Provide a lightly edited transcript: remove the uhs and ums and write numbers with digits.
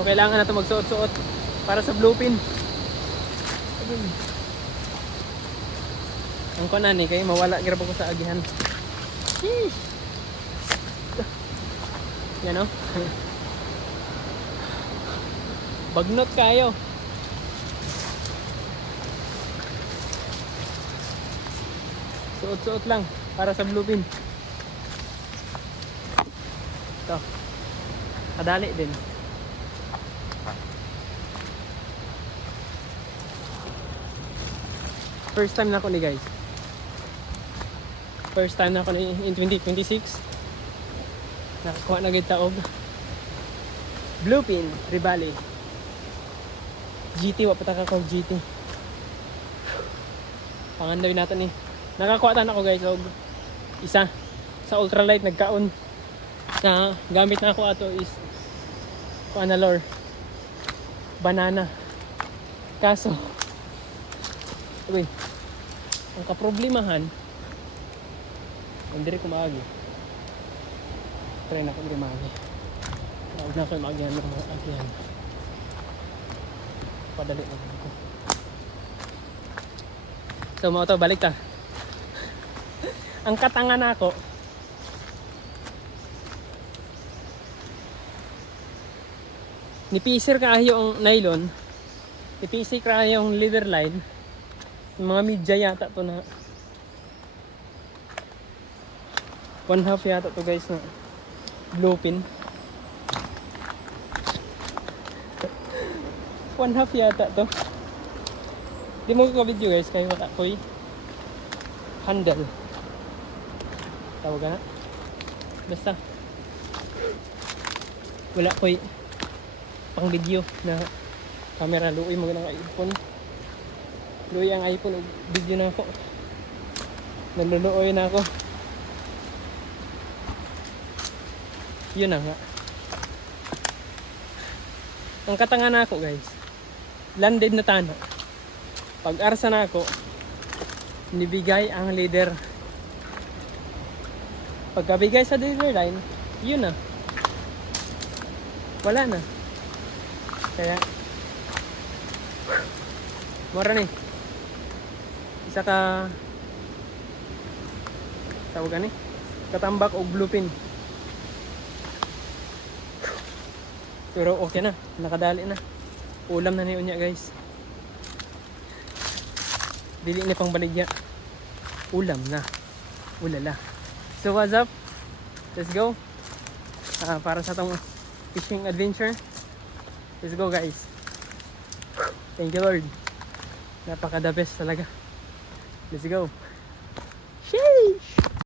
So kailangan na ito magsuot-suot para sa bluefin. Ang kunan kay mawala grab ko sa agihan. Sheesh. Yan o. Bagnot kayo. Suot-suot lang para sa bluefin. Ito. Kadali din. First time na ako ni guys. First time na ako ni in 2026. Nakakuha na gid taog. Bluefin Trevally. GT wa pataka ko GT. Pangandaw nato ni. Nakakuha tan ako guys og isa sa ultralight nagkaon. Sa gamit na ako ato is Panalor banana. Kaso uy, ang kaproblemahan hindi rin kumagi. Try na ko rin kumagi. Huwag na ko yung magihan ng mga agihan. Padali na ko. So mga to, balik ta. Ang katangan ako nipisir kaayo ang nylon. Nipisir kaayo ang leader line. Yung mga media yata to na 1/2 yata to guys na bluefin. 1/2 yata to. Di mo ko video guys kaya wala ko'y handle. Tawag na. Basta wala ko'y pang video na camera. Luoy mo ng iPhone. Luoy ang iPhone. Video na ako. Naluluoy na ako. Yun na nga. Ang katangan na ako guys. Landed na tana. Pag arsa na ako, nibigay ang leader. Pagkabigay sa leader line, yun na. Wala na. Kaya mura ni. Isa ka tawagan ni. Katambak o bluefin. Pero okay na, nakadali na. Ulam na niyo niya guys. Dili ni pang baligya. Ulam na. Ulala. So what's up? Let's go. Para sa tong fishing adventure. Let's go guys. Thank you Lord. Napaka the best talaga. Let's go.